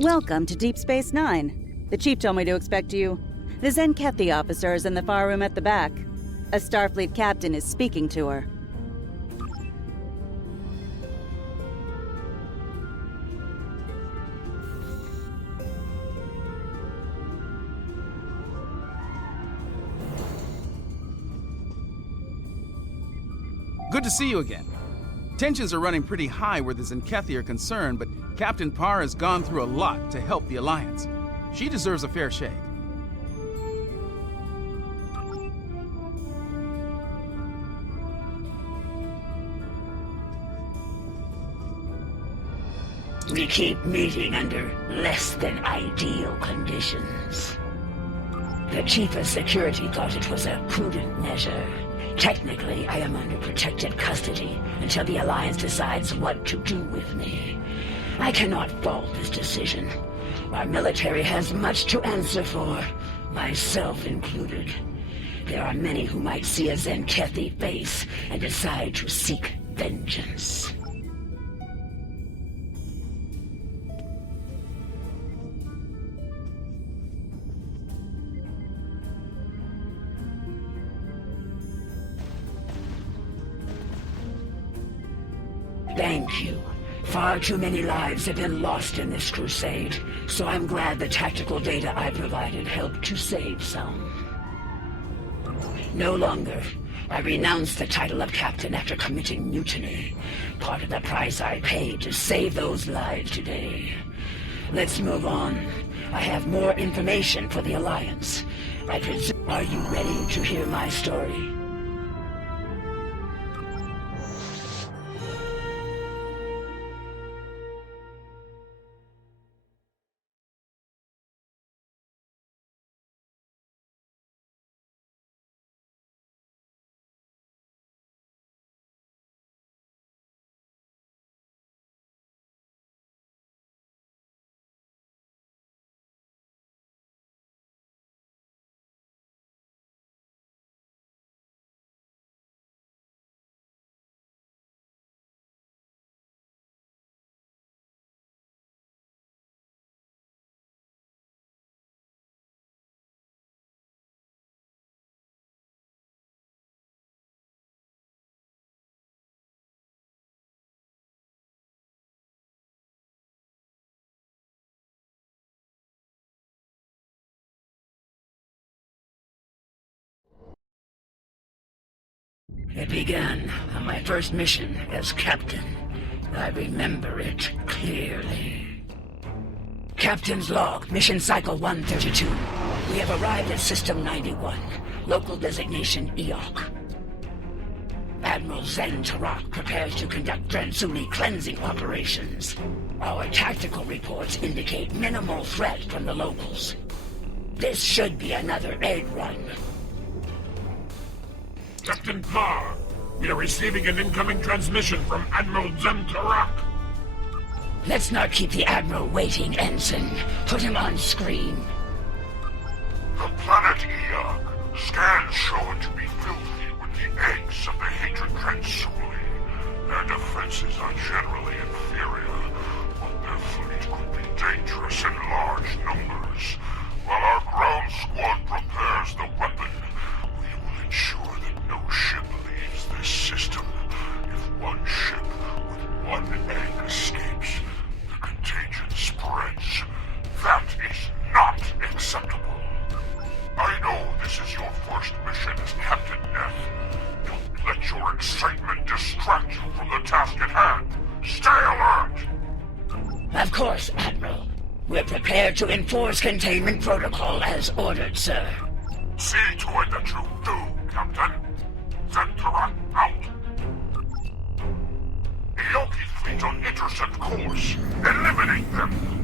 Welcome to Deep Space Nine. The Chief told me to expect you. The Zenkethi officer is in the far room at the back. A Starfleet captain is speaking to her. Good to see you again. Tensions are running pretty high where the Zenkethi are concerned, but Captain Parr has gone through a lot to help the Alliance. She deserves a fair shake. We keep meeting under less than ideal conditions. The Chief of Security thought it was a prudent measure. Technically, I am under protected custody until the Alliance decides what to do with me. I cannot fault this decision. Our military has much to answer for, myself included. There are many who might see a Zenkethi face and decide to seek vengeance. Thank you. Far too many lives have been lost in this crusade, so I'm glad the tactical data I provided helped to save some. No longer. I renounced the title of captain after committing mutiny. Part of the price I paid to save those lives today. Let's move on. I have more information for the Alliance. I presume... Are you ready to hear my story? It began on my first mission as captain. I remember it clearly. Captain's log, mission cycle 132. We have arrived at System 91, local designation Eok. Admiral Zen Tarak prepares to conduct Dransuni cleansing operations. Our tactical reports indicate minimal threat from the locals. This should be another aid run. Captain Parr, we are receiving an incoming transmission from Admiral Zen Tarak. Let's not keep the Admiral waiting, Ensign. Put him on screen. The planet Eok. Scans show it to be filthy with the eggs of the hatred Dransuli. Their defenses are generally inferior, but their fleet could be dangerous in large numbers. While our ground squad prepares the weapon, we will ensure that no ship leaves this system. If one ship with one egg escapes, the contagion spreads. That is not acceptable. I know this is your first mission as Captain Neth. Don't let your excitement distract you from the task at hand. Stay alert! Of course, Admiral. We're prepared to enforce containment protocol as ordered, sir. See to it that you do, Captain. Zen Tarak out. Eoki fleet on intercept course. Eliminate them!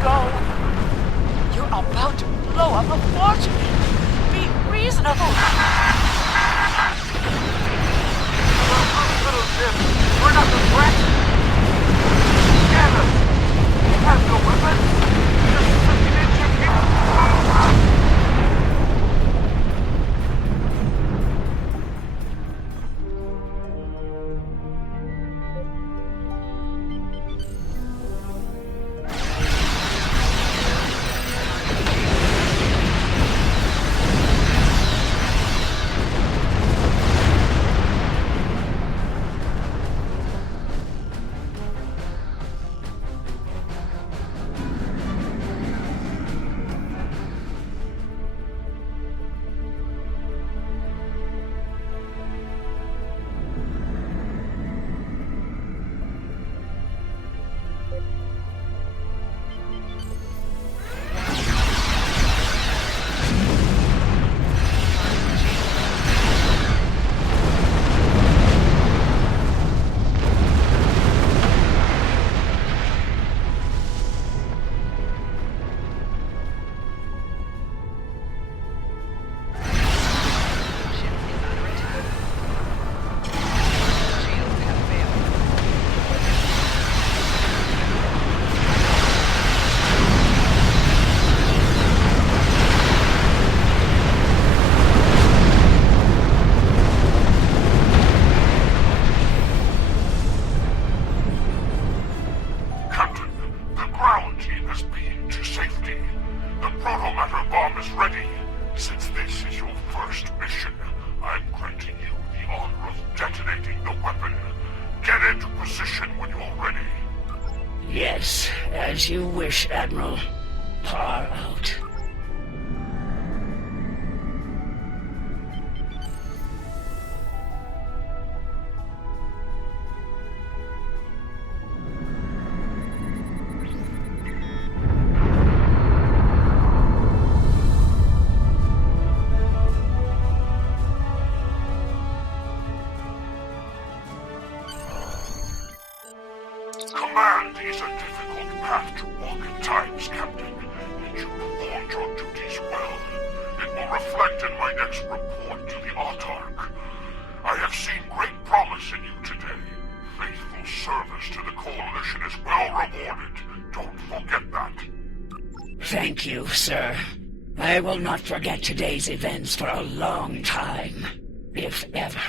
go. You're about to blow up a fortune. Be reasonable. Little Jim, we're not the threat. Damn it. You have no weapons. Just looking at your Yes, as you wish, Admiral. Par out. Command is a difficult path to walk at times, Captain, and you performed your duties well. It will reflect in my next report to the Autarch. I have seen great promise in you today. Faithful service to the Coalition is well rewarded. Don't forget that. Thank you, sir. I will not forget today's events for a long time, if ever.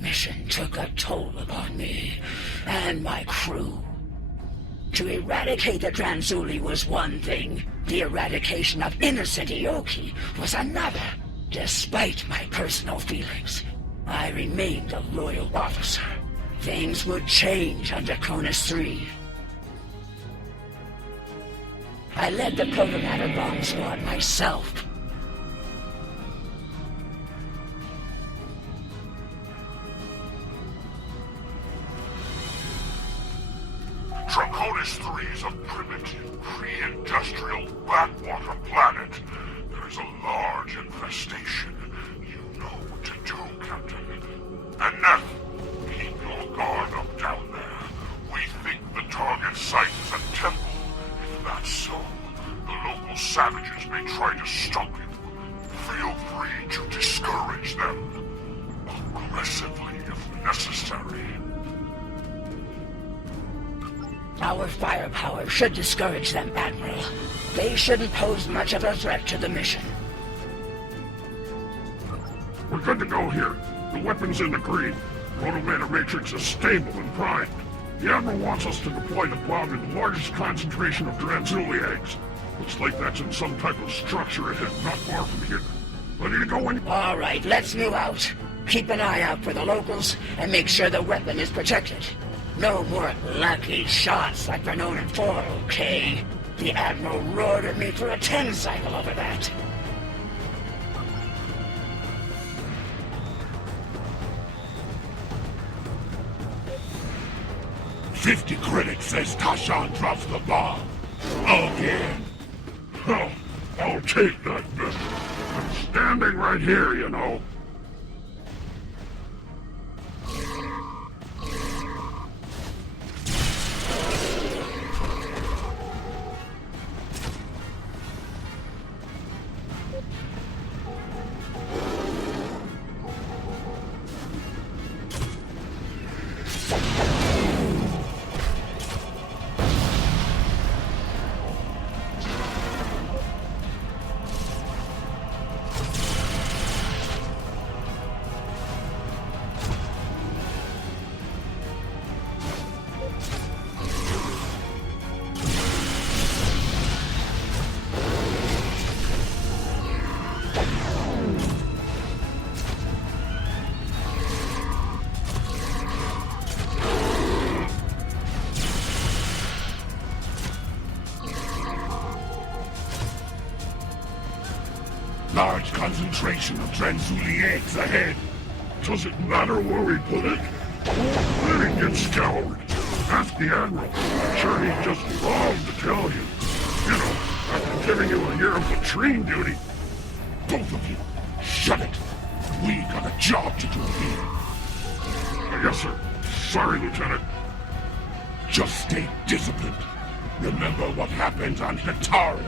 Mission took a toll upon me and my crew. To eradicate the Transuli was one thing. The eradication of innocent Ioki was another. Despite my personal feelings, I remained a loyal officer. Things would change under Cronus III. I led the Protomatter bomb squad myself. Draconis 3 is a primitive, pre-industrial backwater planet. There is a large infestation. You know what to do, Captain. And Neff, keep your guard up down there. We think the target site is a temple. If that's so, the local savages may try to stop you. Feel free to discourage them. Aggressively if necessary. Our firepower should discourage them, Admiral. They shouldn't pose much of a threat to the mission. We're good to go here. The weapon's in the green. Proto-Mana Matrix is stable and primed. The Admiral wants us to deploy the bomb in the largest concentration of Dranzuli eggs. Looks like that's in some type of structure ahead, not far from here. Ready to go in? All right, let's move out. Keep an eye out for the locals and make sure the weapon is protected. No more lucky shots like they're known in 4, okay? The Admiral roared at me for a 10 cycle over that. $50 credits says Tashan drops the bomb. Again. Oh, I'll take that bet. I'm standing right here, you know. Large concentration of Dranzuli eggs ahead. Does it matter where we put it? Let it get scoured. Ask the Admiral. I'm sure he'd just love to tell you. You know, after giving you a year of latrine duty. Both of you, shut it. We got a job to do here. Yes, sir. Sorry, Lieutenant. Just stay disciplined. Remember what happened on Hitaru.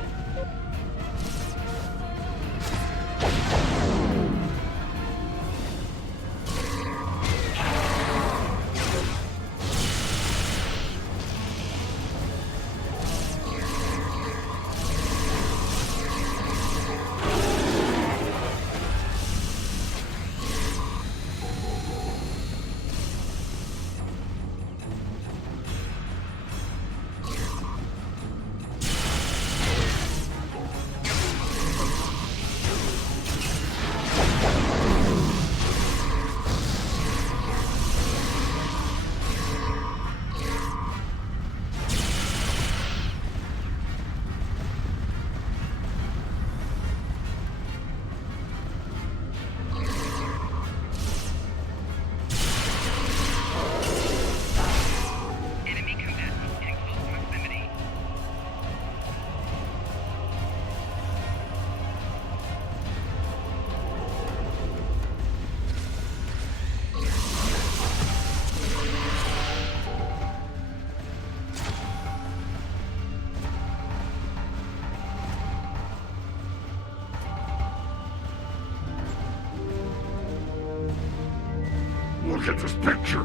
Look at this picture.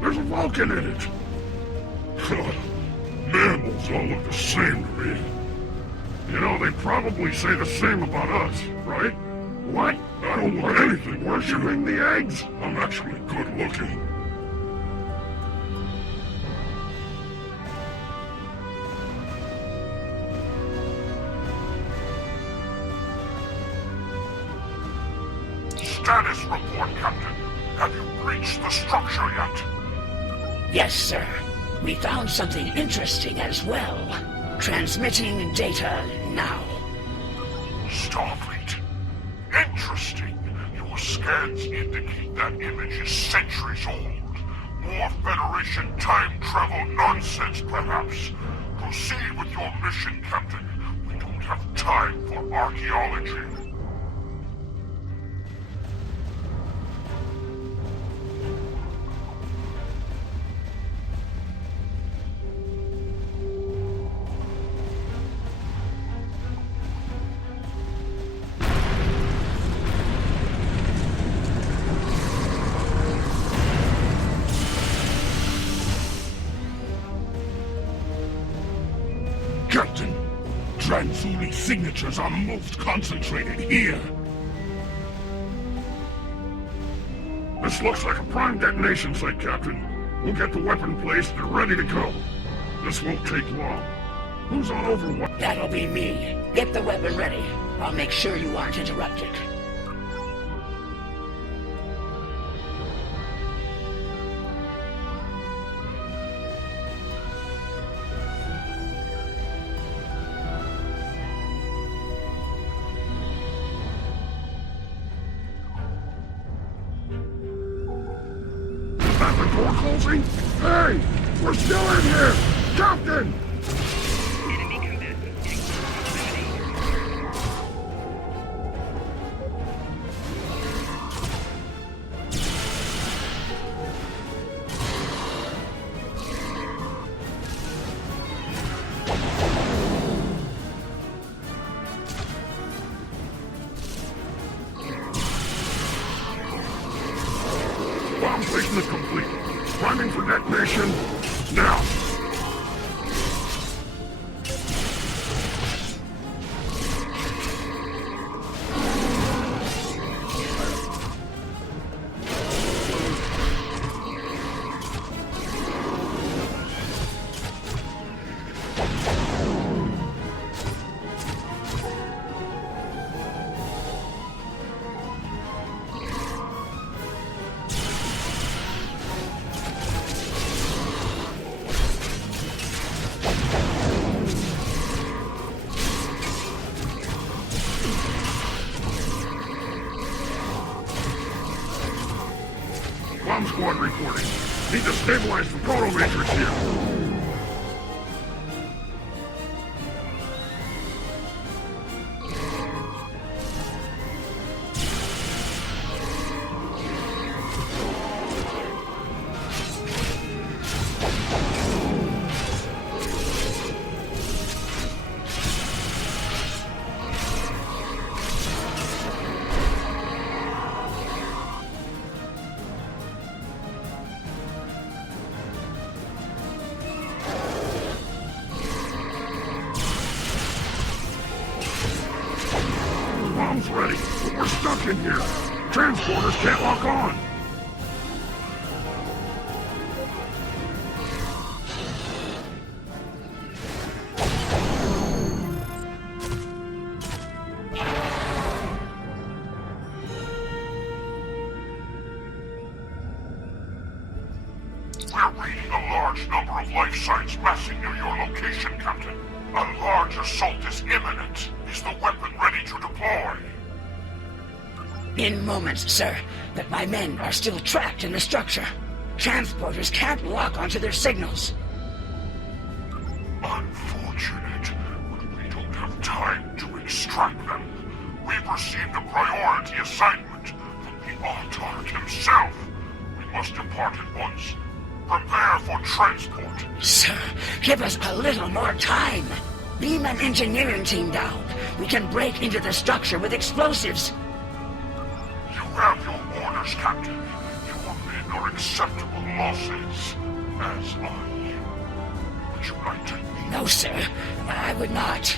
There's a Vulcan in it. Mammals all look the same to me. You know, they probably say the same about us, right? What? I don't want anything worshipping the eggs. I'm actually good looking. Status report, Captain. Have you reached the structure yet? Yes, sir. We found something interesting as well. Transmitting data now. Starfleet. Interesting. Your scans indicate that image is centuries old. More Federation time travel nonsense, perhaps. Proceed with your mission, Captain. We don't have time for archaeology. Transuli signatures are most concentrated here. This looks like a prime detonation site, Captain. We'll get the weapon placed and ready to go. This won't take long. Who's on Overwatch? That'll be me. Get the weapon ready. I'll make sure you aren't interrupted. Is that the door closing? Hey! We're still in here! Captain! Bomb placement complete. Priming for detonation. Now! Bomb squad reporting. Need to stabilize the proto matrix here. Bomb's ready, but we're stuck in here. Transporters can't lock on. We're reading a large number of life signs massing near your location, Captain. A large assault is imminent. Is the weapon ready to deploy? In moments, sir, but my men are still trapped in the structure. Transporters can't lock onto their signals. Unfortunate, but we don't have time to extract them. We've received a priority assignment from the Altart himself. We must depart at once. Prepare for transport. Sir, give us a little more time. Beam an engineering team down. We can break into the structure with explosives. You have your orders, Captain. Your men are acceptable losses, as are you. Would you like to leave? No, sir. I would not.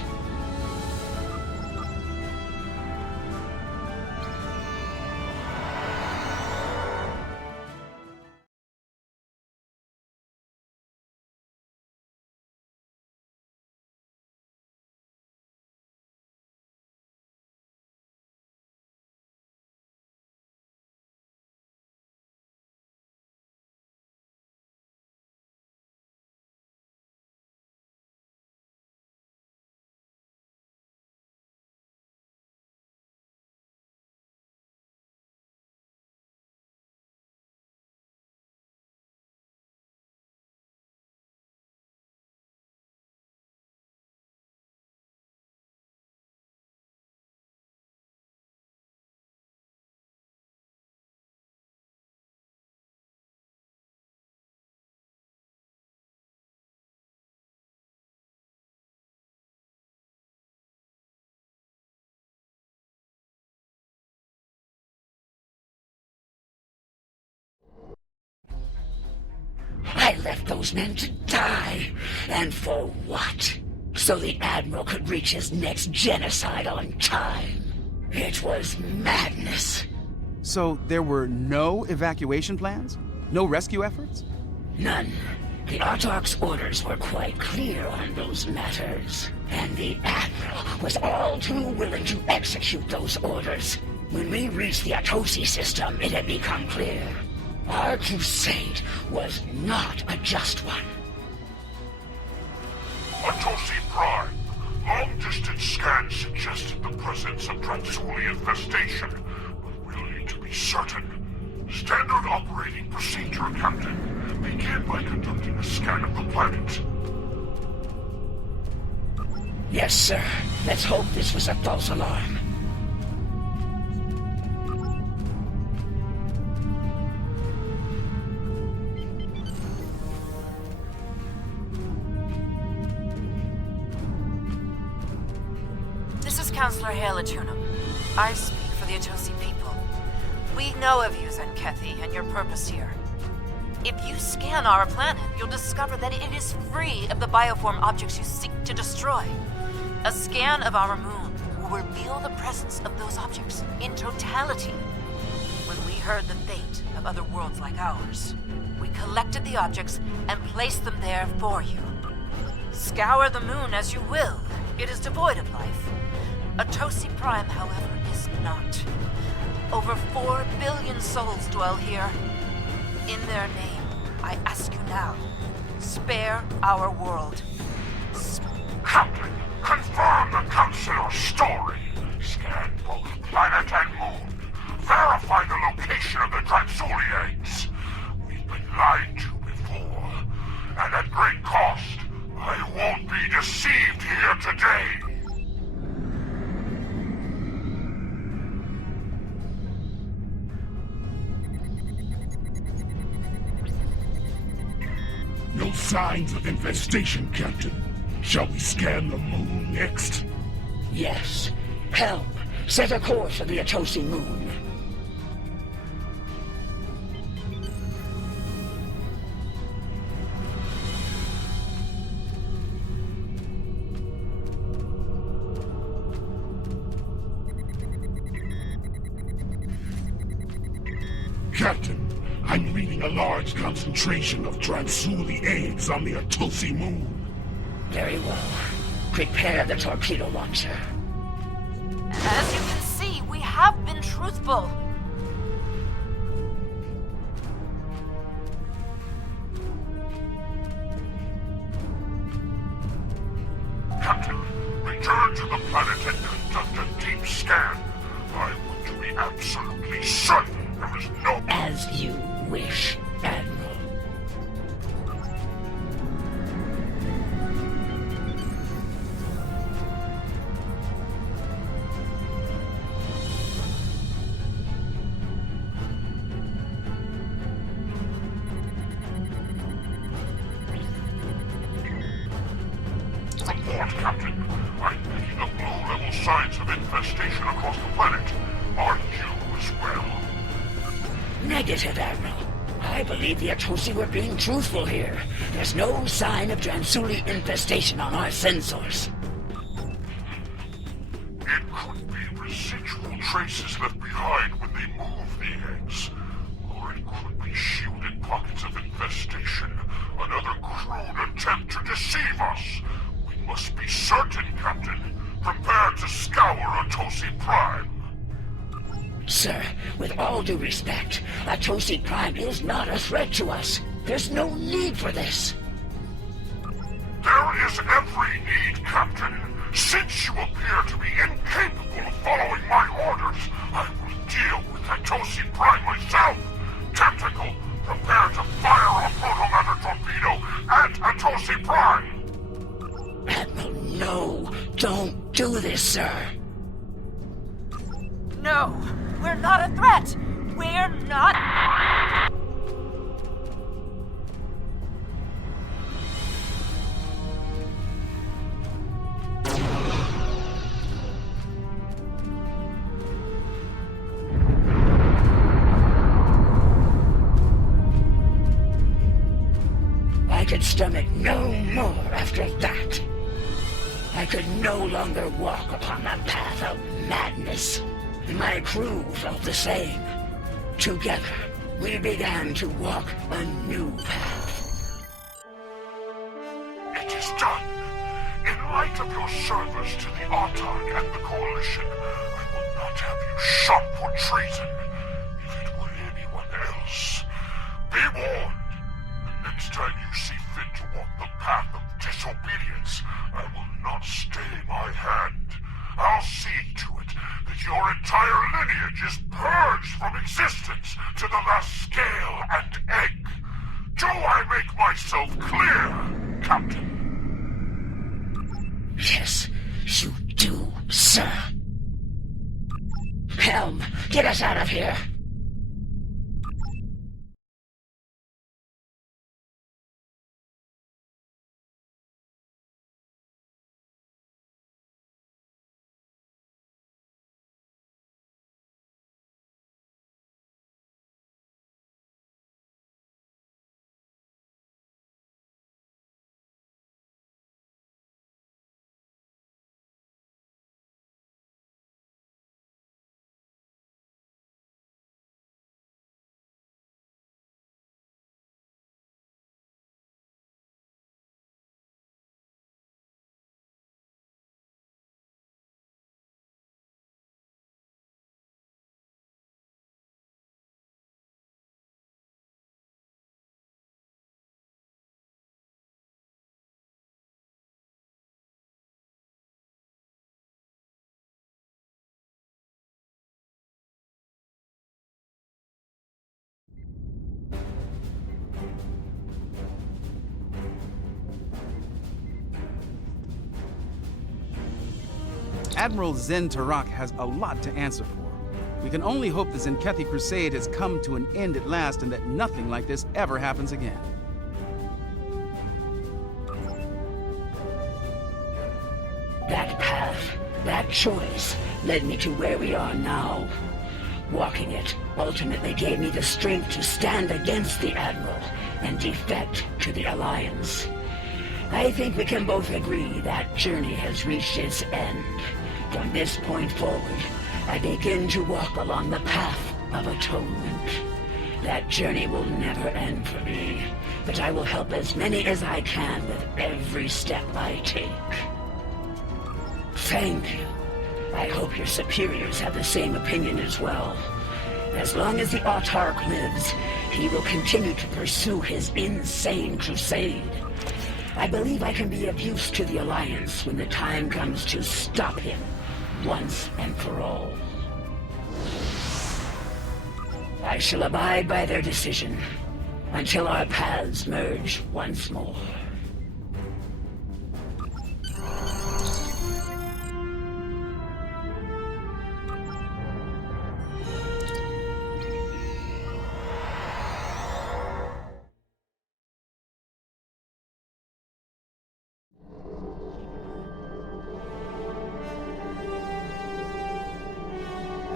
I left those men to die. And for what? so the Admiral could reach his next genocide on time. It was madness. So there were no evacuation plans? No rescue efforts? None. The Autarch's orders were quite clear on those matters, and the Admiral was all too willing to execute those orders. When we reached the Atosi system, it had become clear. Our crusade was not a just one. Atosi Prime. Long-distance scans suggested the presence of Dransuli infestation, but we'll need to be certain. Standard operating procedure, Captain. Begin by conducting a scan of the planet. Yes, sir. Let's hope this was a false alarm. This is Counselor Hale Atunum. I speak for the Atosi people. We know of you, Zenkethi, and your purpose here. If you scan our planet, you'll discover that it is free of the bioform objects you seek to destroy. A scan of our moon will reveal the presence of those objects in totality. When we heard the fate of other worlds like ours, we collected the objects and placed them there for you. Scour the moon as you will. It is devoid of life. Atosi Prime, however, is not. Over 4 billion souls dwell here. In their name, I ask you now, spare our world. Captain, confirm the Councilor's story. Scan both planet and moon. Verify the location of the Transuliates. We've been lied to before, and at great cost. I won't be deceived here today. No signs of infestation, Captain. Shall we scan the moon next? Yes. Help. Set a course for the Atosi moon. Captain, I'm reading a large concentration of Dransuli eggs on the Atosi moon. Very well. Prepare the torpedo launcher. As you can see, we have been truthful. Captain, return to the planet and conduct a deep scan. I want to be absolutely certain there is no... As you wish, Admiral. Report, Captain. I'm picking up low-level signs of infestation across the planet. Are you as well? Negative, Admiral. I believe the Atosi were being truthful here. There's no sign of Dransuli infestation on our sensors. It could be residual traces left behind when they moved the eggs. Or it could be shielded pockets of infestation. Another crude attempt to deceive us. We must be certain, Captain. Prepare to scour Atosi Prime. Sir, with all due respect, Atosi Prime is not a threat to us. There's no need for this. There is every need, Captain. Since you appear to be incapable of following my orders, I will deal with Atosi Prime myself. Tactical, prepare to fire a protomatter torpedo at Atosi Prime. Admiral, no. Don't do this, sir. No, we're not a threat. We're not... I could stomach no more after that. I could no longer walk upon the path of madness. My crew felt the same. Together, we began to walk a new path. It is done. In light of your service to the Autarch and the Coalition, I will not have you shot for treason. If it were anyone else, be warned. The next time you see fit to walk the path of disobedience, I will not stay my hand. I'll see to it that your entire lineage is purged from existence to the last scale and egg. Do I make myself clear, Captain? Yes, you do, sir. Helm, get us out of here. Admiral Zen Tarak has a lot to answer for. We can only hope the Zenkethi Crusade has come to an end at last and that nothing like this ever happens again. That path, that choice, led me to where we are now. Walking it ultimately gave me the strength to stand against the Admiral and defect to the Alliance. I think we can both agree that journey has reached its end. From this point forward, I begin to walk along the path of atonement. That journey will never end for me, but I will help as many as I can with every step I take. Thank you. I hope your superiors have the same opinion as well. As long as the Autarch lives, he will continue to pursue his insane crusade. I believe I can be of use to the Alliance when the time comes to stop him, once and for all. I shall abide by their decision, until our paths merge once more.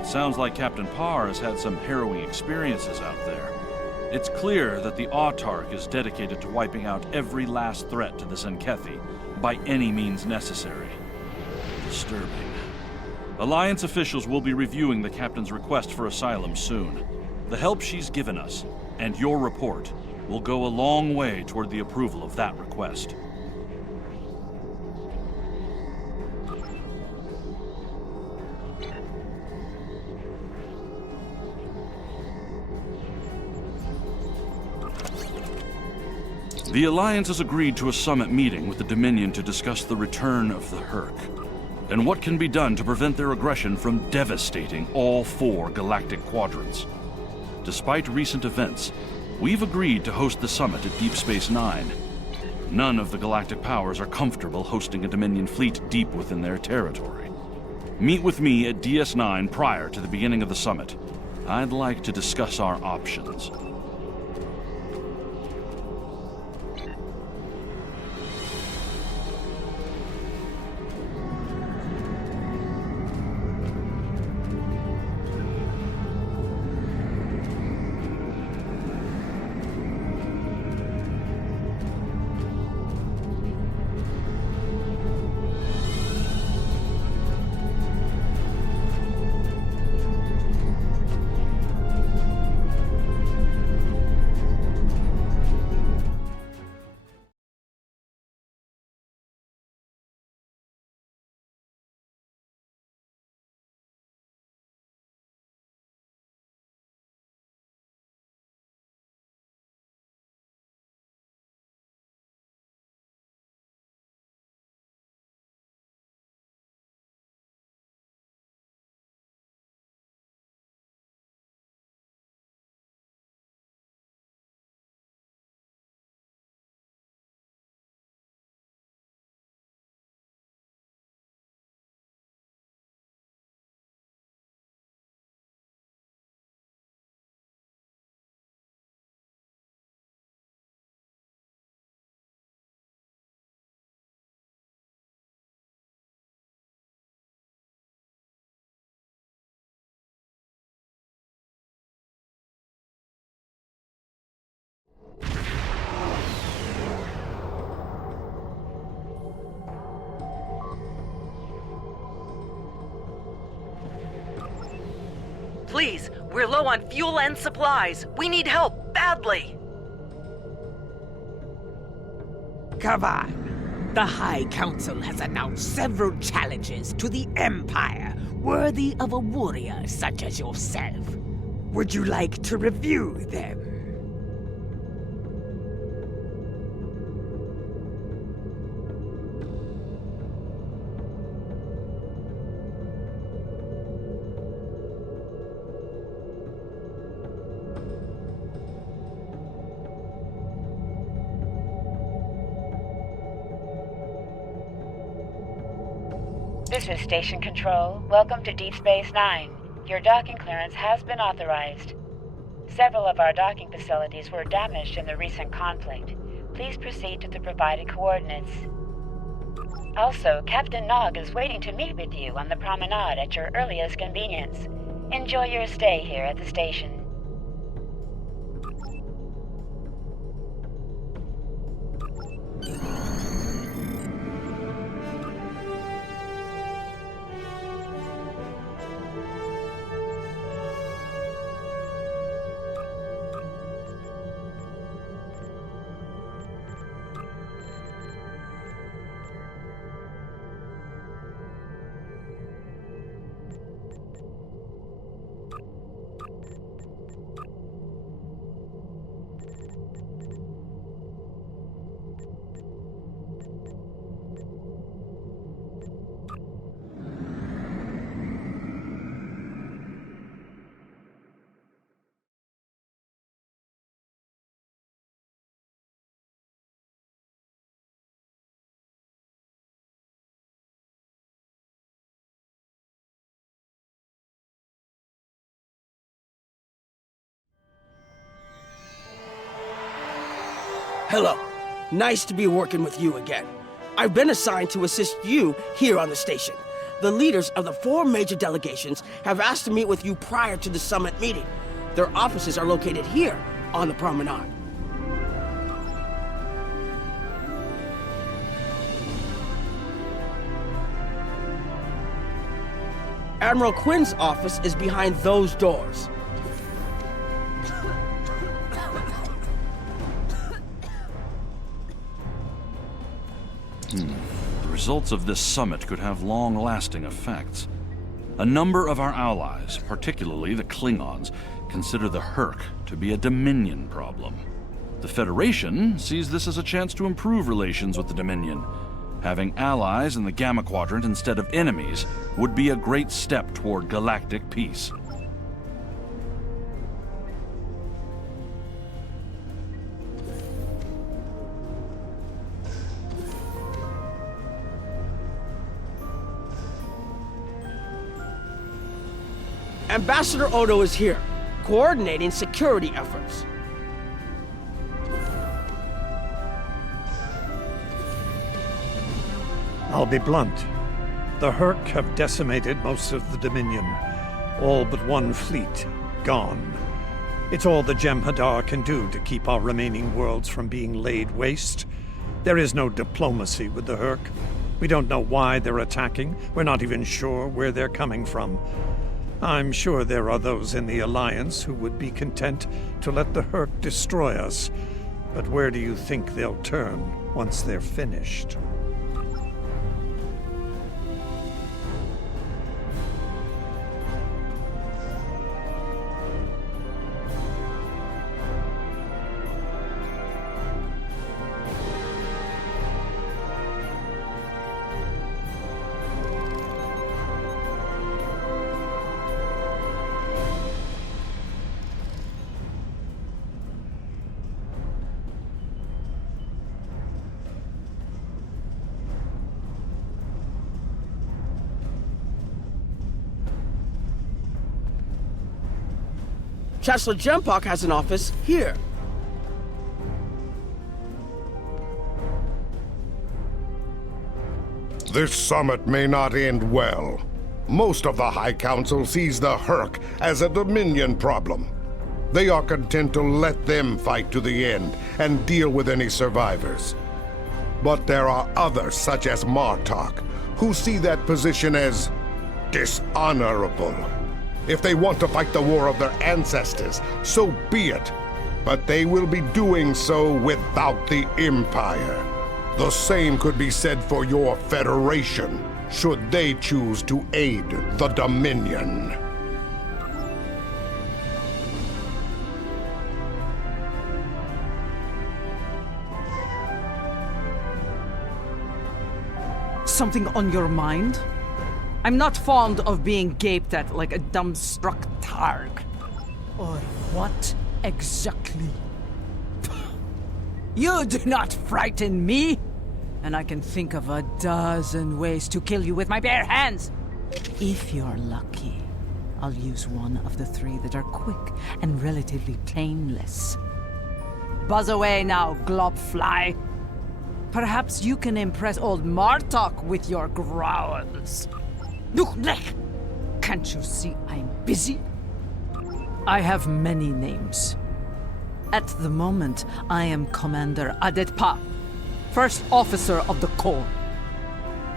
Sounds like Captain Parr has had some harrowing experiences out there. It's clear that the Autarch is dedicated to wiping out every last threat to the Zenkethi by any means necessary. Disturbing. Alliance officials will be reviewing the Captain's request for asylum soon. The help she's given us, and your report, will go a long way toward the approval of that request. The Alliance has agreed to a summit meeting with the Dominion to discuss the return of the Hurk, and what can be done to prevent their aggression from devastating all 4 galactic quadrants. Despite recent events, we've agreed to host the summit at Deep Space Nine. None of the galactic powers are comfortable hosting a Dominion fleet deep within their territory. Meet with me at DS9 prior to the beginning of the summit. I'd like to discuss our options. Please, we're low on fuel and supplies. We need help, badly. Kavan, the High Council has announced several challenges to the Empire, worthy of a warrior such as yourself. Would you like to review them? This is Station Control. Welcome to Deep Space Nine. Your docking clearance has been authorized. Several of our docking facilities were damaged in the recent conflict. Please proceed to the provided coordinates. Also, Captain Nog is waiting to meet with you on the promenade at your earliest convenience. Enjoy your stay here at the station. Hello. Nice to be working with you again. I've been assigned to assist you here on the station. The leaders of the 4 major delegations have asked to meet with you prior to the summit meeting. Their offices are located here on the promenade. Admiral Quinn's office is behind those doors. The results of this summit could have long-lasting effects. A number of our allies, particularly the Klingons, consider the Herc to be a Dominion problem. The Federation sees this as a chance to improve relations with the Dominion. Having allies in the Gamma Quadrant instead of enemies would be a great step toward galactic peace. Ambassador Odo is here, coordinating security efforts. I'll be blunt. The Herc have decimated most of the Dominion. All but one fleet, gone. It's all the Jem'Hadar can do to keep our remaining worlds from being laid waste. There is no diplomacy with the Herc. We don't know why they're attacking. We're not even sure where they're coming from. I'm sure there are those in the Alliance who would be content to let the Herc destroy us. But where do you think they'll turn once they're finished? Chancellor Jempok has an office here. This summit may not end well. Most of the High Council sees the Herc as a Dominion problem. They are content to let them fight to the end and deal with any survivors. But there are others, such as Martok, who see that position as dishonorable. If they want to fight the war of their ancestors, so be it. But they will be doing so without the Empire. The same could be said for your Federation, should they choose to aid the Dominion. Something on your mind? I'm not fond of being gaped at like a dumbstruck targ. Or what exactly? You do not frighten me! And I can think of a dozen ways to kill you with my bare hands! If you're lucky, I'll use one of the three that are quick and relatively painless. Buzz away now, globfly! Perhaps you can impress old Martok with your growls. Can't you see I'm busy? I have many names. At the moment, I am Commander Adetpa, First Officer of the Corps.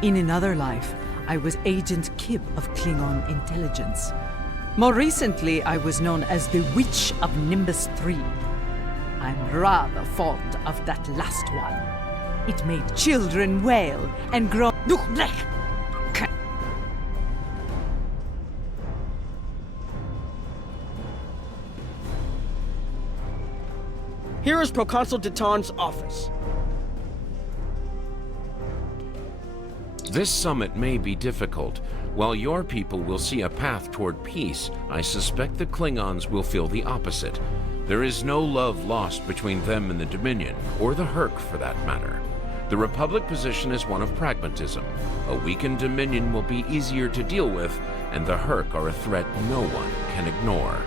In another life, I was Agent Kib of Klingon Intelligence. More recently, I was known as the Witch of Nimbus 3. I'm rather fond of that last one. It made children wail and grow. Here is Proconsul Deton's office. This summit may be difficult. While your people will see a path toward peace, I suspect the Klingons will feel the opposite. There is no love lost between them and the Dominion, or the Hurk for that matter. The Republic position is one of pragmatism. A weakened Dominion will be easier to deal with, and the Hurk are a threat no one can ignore.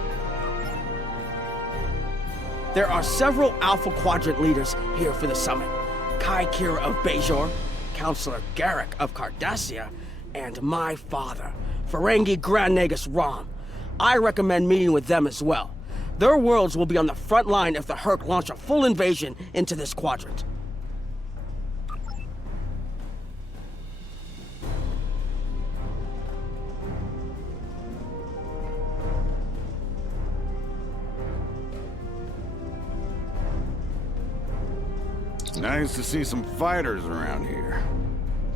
There are several Alpha Quadrant leaders here for the summit. Kai Kira of Bajor, Counselor Garrick of Cardassia, and my father, Ferengi Grand Nagus Rom. I recommend meeting with them as well. Their worlds will be on the front line if the Hurk launch a full invasion into this quadrant. Nice to see some fighters around here.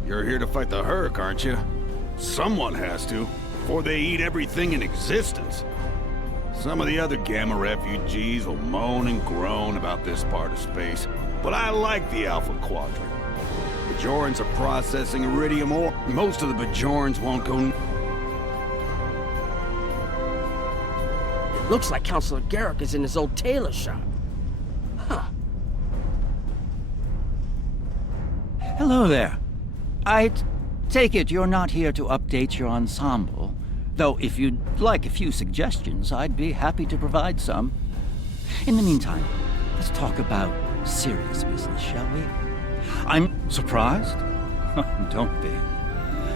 You're here to fight the Hurk, aren't you? Someone has to, before they eat everything in existence. Some of the other Gamma refugees will moan and groan about this part of space, but I like the Alpha Quadrant. Bajorans are processing iridium ore. Most of the Bajorans won't go... It looks like Counselor Garrick is in his old tailor shop. Huh. Hello there. I take it you're not here to update your ensemble, though if you'd like a few suggestions, I'd be happy to provide some. In the meantime, let's talk about serious business, shall we? I'm surprised? Don't be.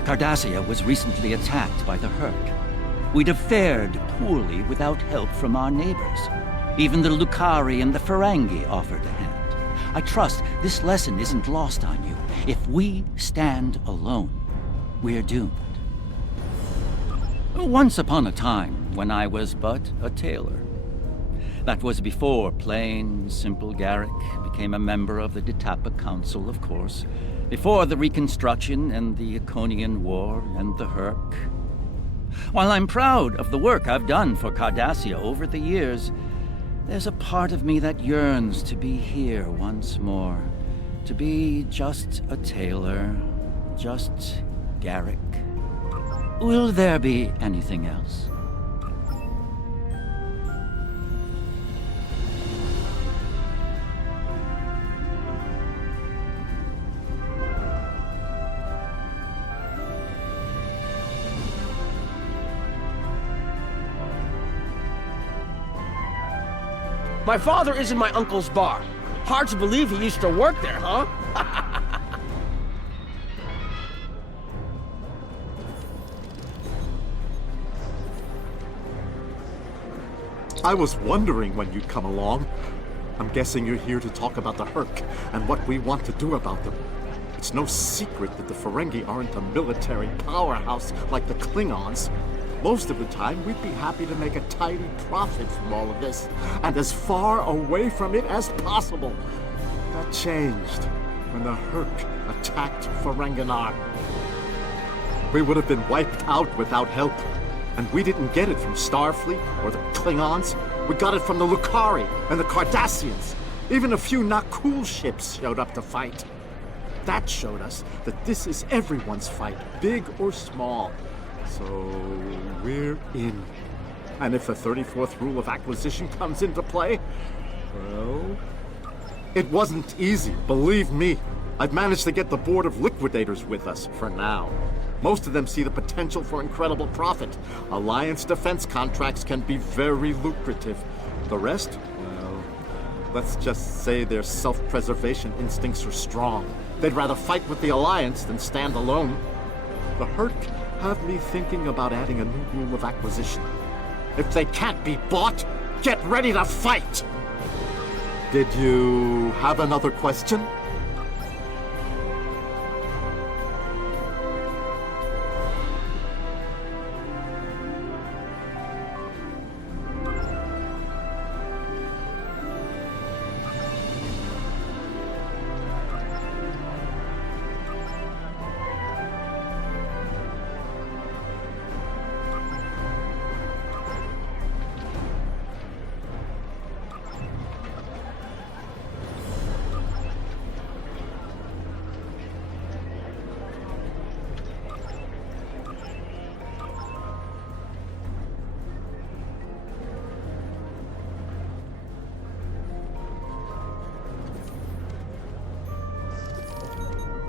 Cardassia was recently attacked by the Hurk. We'd have fared poorly without help from our neighbors. Even the Lukari and the Ferengi offered a hand. I trust this lesson isn't lost on you. If we stand alone, we're doomed. Once upon a time, when I was but a tailor. That was before plain, simple Garrick became a member of the Detapa Council, of course. Before the Reconstruction and the Iconian War and the Hurk. While I'm proud of the work I've done for Cardassia over the years, there's a part of me that yearns to be here once more. To be just a tailor, just Garrick. Will there be anything else? My father is in my uncle's bar. Hard to believe he used to work there, huh? I was wondering when you'd come along. I'm guessing you're here to talk about the Hurk and what we want to do about them. It's no secret that the Ferengi aren't a military powerhouse like the Klingons. Most of the time, we'd be happy to make a tidy profit from all of this, and as far away from it as possible. That changed when the Hurk attacked Ferenginar. We would have been wiped out without help, and we didn't get it from Starfleet or the Klingons. We got it from the Lukari and the Cardassians. Even a few not cool ships showed up to fight. That showed us that this is everyone's fight, big or small. So we're in. And if the 34th rule of acquisition comes into play, well, it wasn't easy, believe me. I've managed to get the Board of Liquidators with us, for now. Most of them see the potential for incredible profit. Alliance defense contracts can be very lucrative. The rest, well, let's just say their self-preservation instincts are strong. They'd rather fight with the Alliance than stand alone. The Hurk have me thinking about adding a new rule of acquisition. If they can't be bought, get ready to fight! Did you have another question?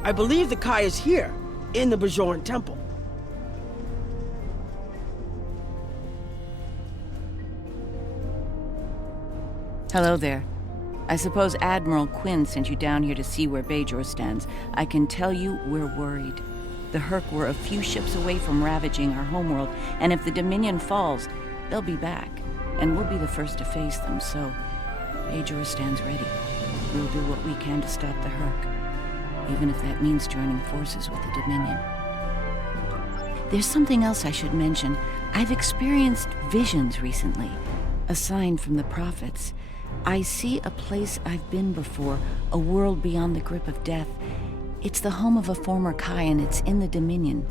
I believe the Kai is here, in the Bajoran Temple. Hello there. I suppose Admiral Quinn sent you down here to see where Bajor stands. I can tell you we're worried. The Hurk were a few ships away from ravaging our homeworld, and if the Dominion falls, they'll be back, and we'll be the first to face them, so Bajor stands ready. We'll do what we can to stop the Hurk, even if that means joining forces with the Dominion. There's something else I should mention. I've experienced visions recently, a sign from the prophets. I see a place I've been before, a world beyond the grip of death. It's the home of a former Kai, and it's in the Dominion.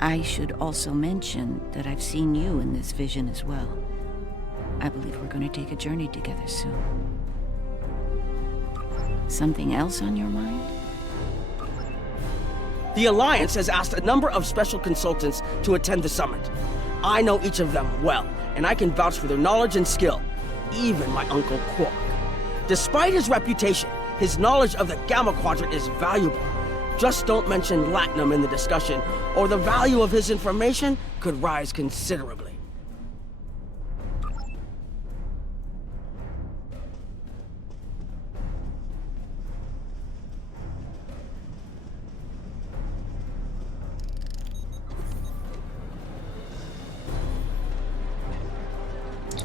I should also mention that I've seen you in this vision as well. I believe we're going to take a journey together soon. Something else on your mind? The Alliance has asked a number of special consultants to attend the summit. I know each of them well, and I can vouch for their knowledge and skill, even my Uncle Quark. Despite his reputation, his knowledge of the Gamma Quadrant is valuable. Just don't mention Latinum in the discussion, or the value of his information could rise considerably.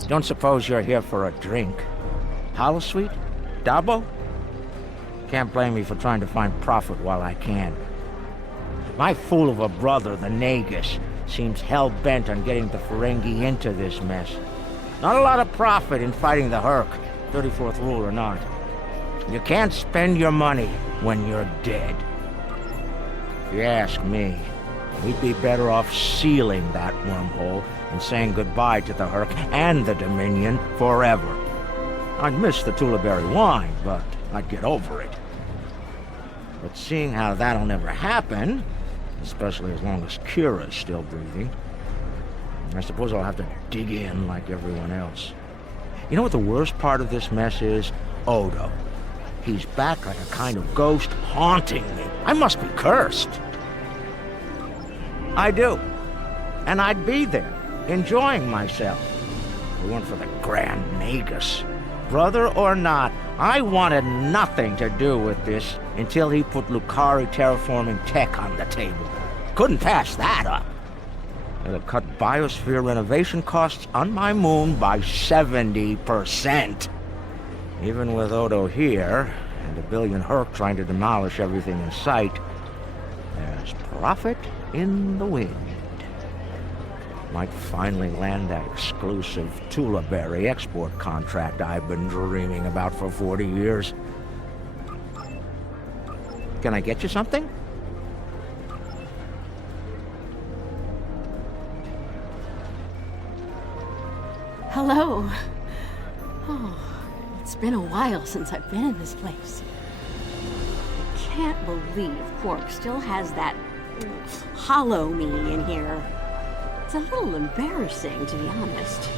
Don't suppose you're here for a drink? Holosuite? Dabo? Can't blame me for trying to find profit while I can. My fool of a brother, the Nagus, seems hell-bent on getting the Ferengi into this mess. Not a lot of profit in fighting the Hurk, 34th rule or not. You can't spend your money when you're dead. If you ask me, we'd be better off sealing that wormhole and saying goodbye to the Hurk and the Dominion forever. I'd miss the Tulaberry wine, but I'd get over it. But seeing how that'll never happen, especially as long as Kira's still breathing, I suppose I'll have to dig in like everyone else. You know what the worst part of this mess is? Odo. He's back like a kind of ghost haunting me. I must be cursed. I do. And I'd be there, enjoying myself. If it weren't for the Grand Nagus. Brother or not, I wanted nothing to do with this until he put Lukari terraforming tech on the table. Couldn't pass that up. It'll cut biosphere renovation costs on my moon by 70%. Even with Odo here, and a billion Hurk trying to demolish everything in sight, there's profit in the wind. Might finally land that exclusive Tulaberry export contract I've been dreaming about for 40 years. Can I get you something? Hello. Oh, it's been a while since I've been in this place. I can't believe Quark still has that hollow me in here. It's a little embarrassing, to be honest.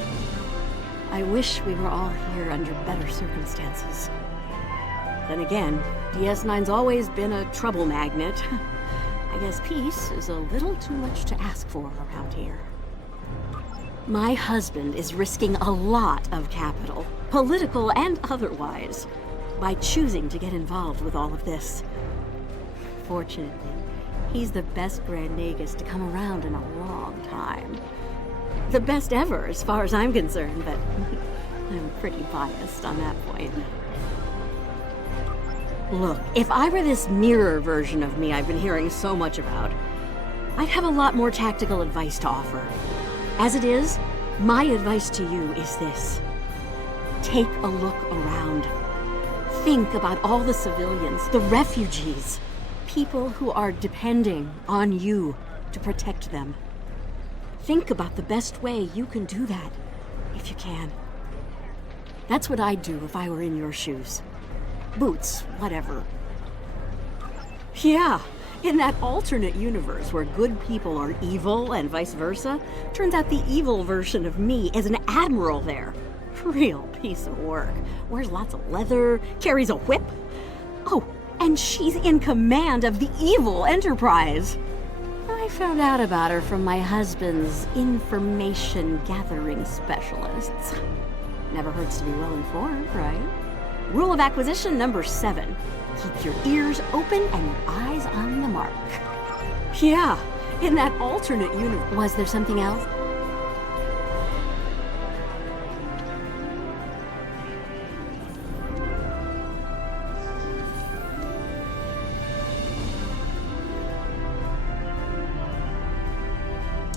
I wish we were all here under better circumstances. Then again, DS9's always been a trouble magnet. I guess peace is a little too much to ask for around here. My husband is risking a lot of capital, political and otherwise, by choosing to get involved with all of this. Fortunately, he's the best Grand Nagus to come around in a long time. The best ever, as far as I'm concerned, but I'm pretty biased on that point. Look, if I were this mirror version of me I've been hearing so much about, I'd have a lot more tactical advice to offer. As it is, my advice to you is this. Take a look around. Think about all the civilians, the refugees, people who are depending on you to protect them. Think about the best way you can do that, if you can. That's what I'd do if I were in your shoes. Boots, whatever. Yeah, in that alternate universe where good people are evil and vice versa, turns out the evil version of me is an admiral there. Real piece of work. Wears lots of leather, carries a whip. Oh, and she's in command of the evil Enterprise. I found out about her from my husband's information gathering specialists. Never hurts to be well informed, right? Rule of acquisition number 7. Keep your ears open and your eyes on the mark. Yeah, in that alternate universe. Was there something else?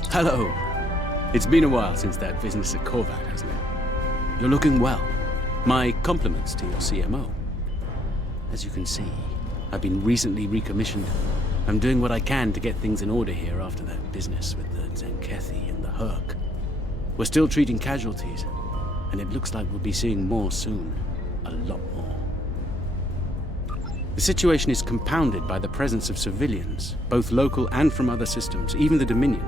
Hello. It's been a while since that business at Korvac, hasn't it? You're looking well. My compliments to your CMO. As you can see, I've been recently recommissioned. I'm doing what I can to get things in order here after that business with the Zenkethi and the Herc. We're still treating casualties, and it looks like we'll be seeing more soon. A lot more. The situation is compounded by the presence of civilians, both local and from other systems, even the Dominion.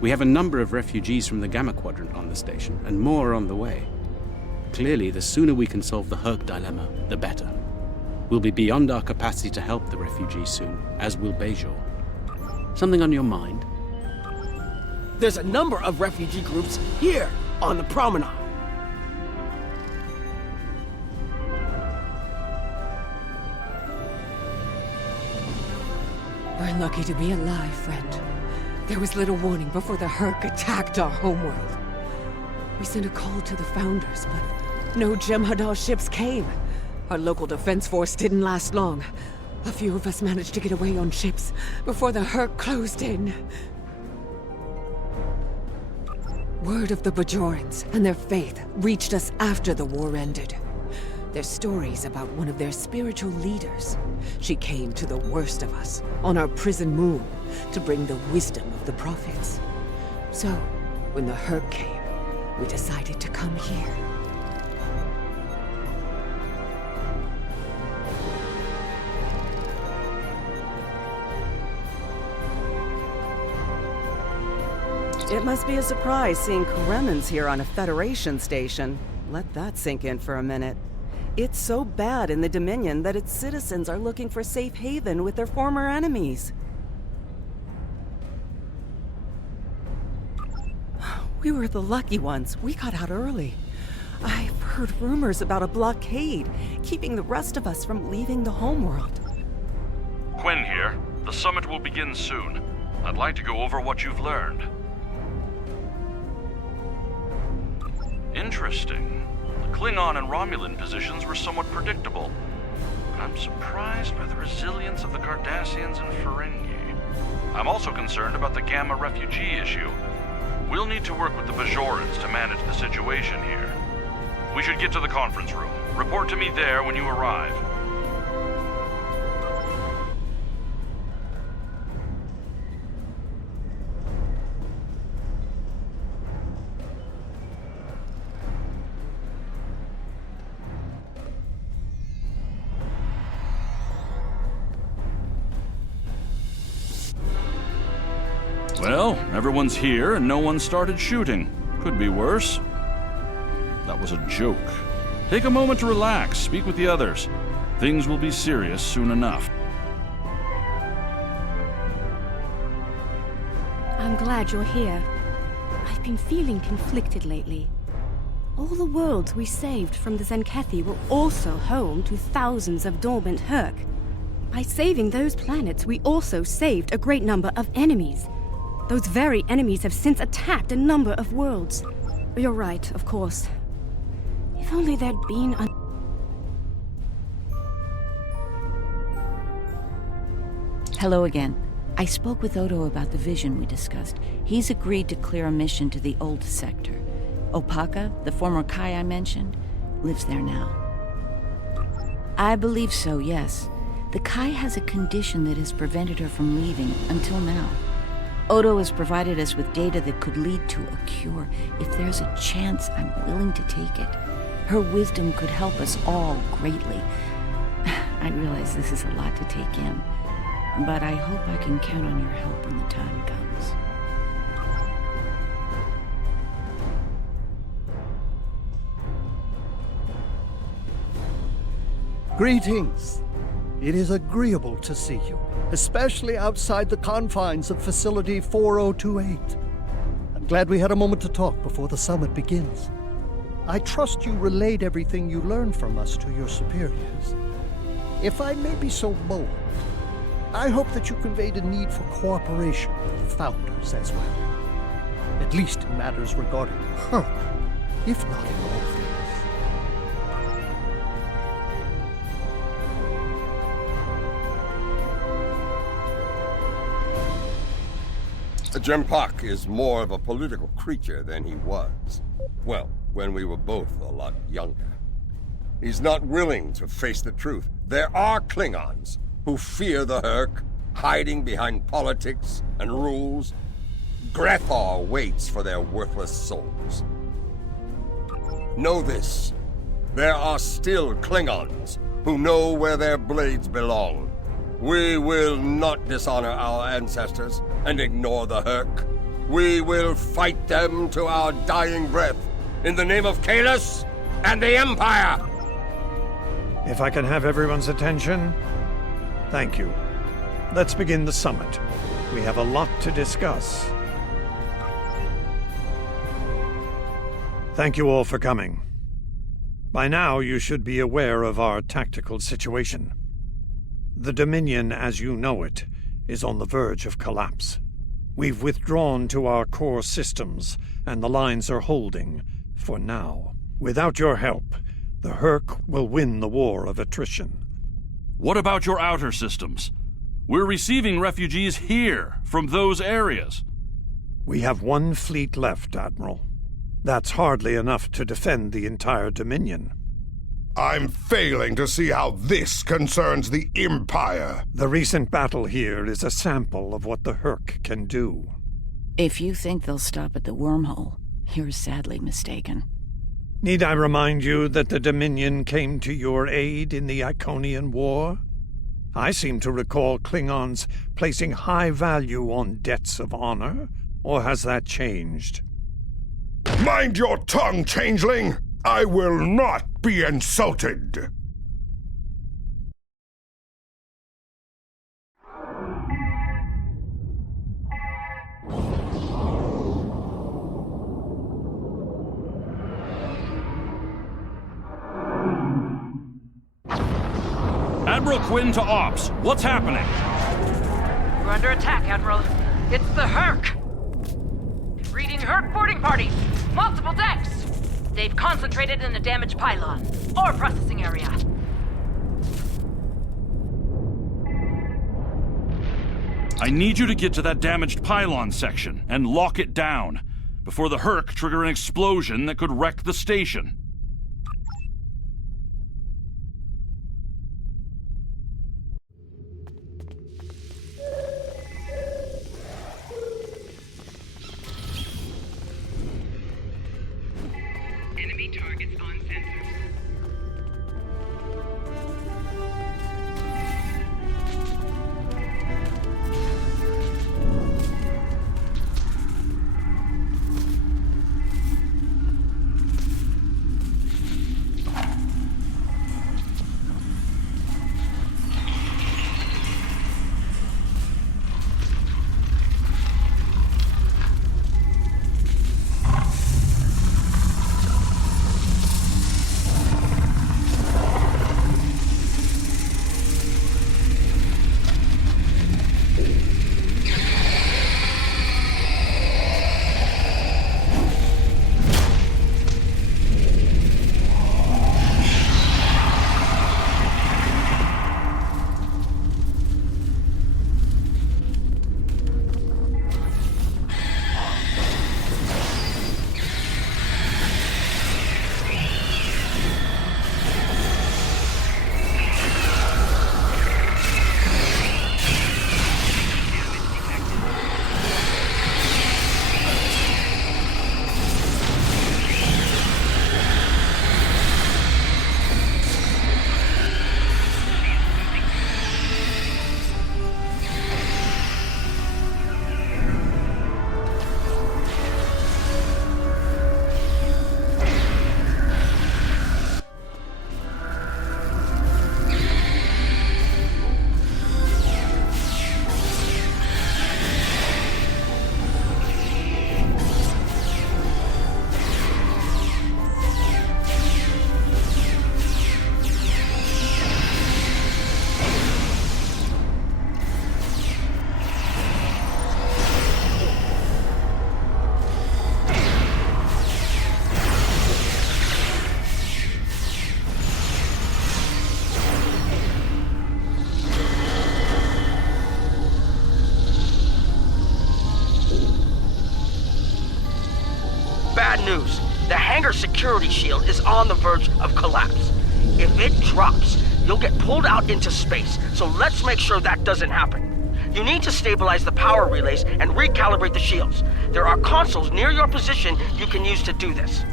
We have a number of refugees from the Gamma Quadrant on the station, and more are on the way. Clearly, the sooner we can solve the Herc dilemma, the better. We'll be beyond our capacity to help the refugees soon, as will Bajor. Something on your mind? There's a number of refugee groups here on the promenade. We're lucky to be alive, friend. There was little warning before the Herc attacked our homeworld. We sent a call to the Founders, but no Jem'Hadar ships came. Our local defense force didn't last long. A few of us managed to get away on ships before the Herc closed in. Word of the Bajorans and their faith reached us after the war ended. Their stories about one of their spiritual leaders. She came to the worst of us, on our prison moon, to bring the wisdom of the prophets. So, when the Herc came, we decided to come here. It must be a surprise seeing Koremans here on a Federation station. Let that sink in for a minute. It's so bad in the Dominion that its citizens are looking for safe haven with their former enemies. We were the lucky ones. We got out early. I've heard rumors about a blockade, keeping the rest of us from leaving the homeworld. Quinn here. The summit will begin soon. I'd like to go over what you've learned. Interesting. The Klingon and Romulan positions were somewhat predictable. But I'm surprised by the resilience of the Cardassians and Ferengi. I'm also concerned about the Gamma refugee issue. We'll need to work with the Bajorans to manage the situation here. We should get to the conference room. Report to me there when you arrive. Well, everyone's here and no one started shooting. Could be worse. That was a joke. Take a moment to relax, speak with the others. Things will be serious soon enough. I'm glad you're here. I've been feeling conflicted lately. All the worlds we saved from the Zenkethi were also home to thousands of dormant Hurk. By saving those planets, we also saved a great number of enemies. Those very enemies have since attacked a number of worlds. You're right, of course. If only there'd been a... Hello again. I spoke with Odo about the vision we discussed. He's agreed to clear a mission to the old sector. Opaka, the former Kai I mentioned, lives there now. I believe so, yes. The Kai has a condition that has prevented her from leaving until now. Odo has provided us with data that could lead to a cure. If there's a chance, I'm willing to take it. Her wisdom could help us all greatly. I realize this is a lot to take in, but I hope I can count on your help when the time comes. Greetings. It is agreeable to see you, especially outside the confines of Facility 4028. I'm glad we had a moment to talk before the summit begins. I trust you relayed everything you learned from us to your superiors. If I may be so bold, I hope that you conveyed a need for cooperation with the Founders as well. At least in matters regarding her, if not in all things. Jempak is more of a political creature than he was. Well, when we were both a lot younger. He's not willing to face the truth. There are Klingons who fear the Hurk, hiding behind politics and rules. Grethor waits for their worthless souls. Know this. There are still Klingons who know where their blades belong. We will not dishonor our ancestors and ignore the Hurk. We will fight them to our dying breath in the name of Kahless and the Empire! If I can have everyone's attention, thank you. Let's begin the summit. We have a lot to discuss. Thank you all for coming. By now, you should be aware of our tactical situation. The Dominion, as you know it, is on the verge of collapse. We've withdrawn to our core systems, and the lines are holding, for now. Without your help, the Hurk will win the war of attrition. What about your outer systems? We're receiving refugees here, from those areas. We have one fleet left, Admiral. That's hardly enough to defend the entire Dominion. I'm failing to see how this concerns the Empire. The recent battle here is a sample of what the Hurk can do. If you think they'll stop at the wormhole, you're sadly mistaken. Need I remind you that the Dominion came to your aid in the Iconian War? I seem to recall Klingons placing high value on debts of honor, or has that changed? Mind your tongue, changeling! I will not be insulted! Admiral Quinn to Ops. What's happening? We're under attack, Admiral. It's the Hurk! Reading Hurk boarding parties. Multiple decks. They've concentrated in the damaged pylon. Ore processing area. I need you to get to that damaged pylon section and lock it down. before the Herc trigger an explosion that could wreck the station. Enemy targets on sensors. Bad news. The hangar security shield is on the verge of collapse. If it drops, you'll get pulled out into space, so let's make sure that doesn't happen. You need to stabilize the power relays and recalibrate the shields. There are consoles near your position you can use to do this.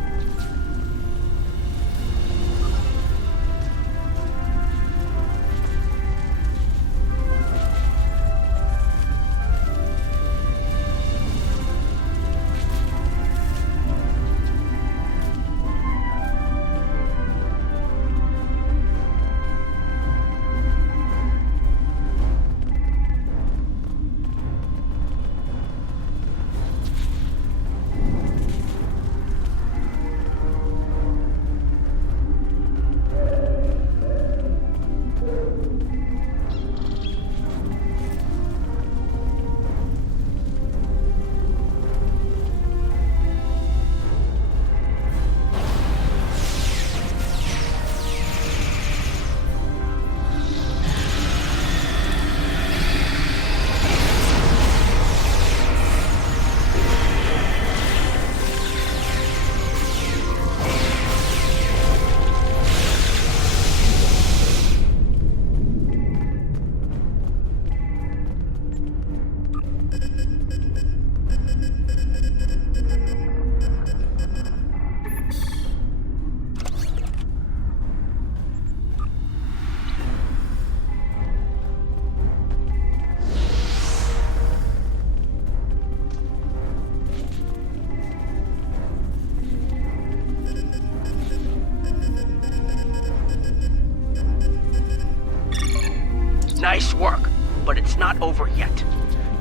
Nice work, but it's not over yet.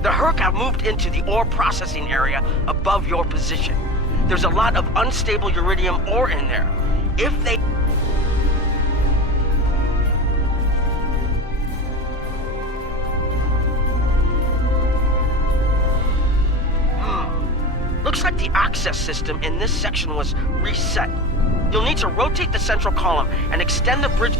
The Herc have moved into the ore processing area above your position. There's a lot of unstable uridium ore in there. If they... Looks like the access system in this section was reset. You'll need to rotate the central column and extend the bridge...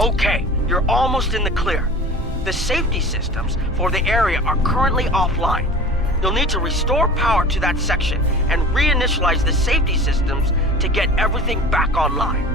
Okay, you're almost in the clear. The safety systems for the area are currently offline. You'll need to restore power to that section and reinitialize the safety systems to get everything back online.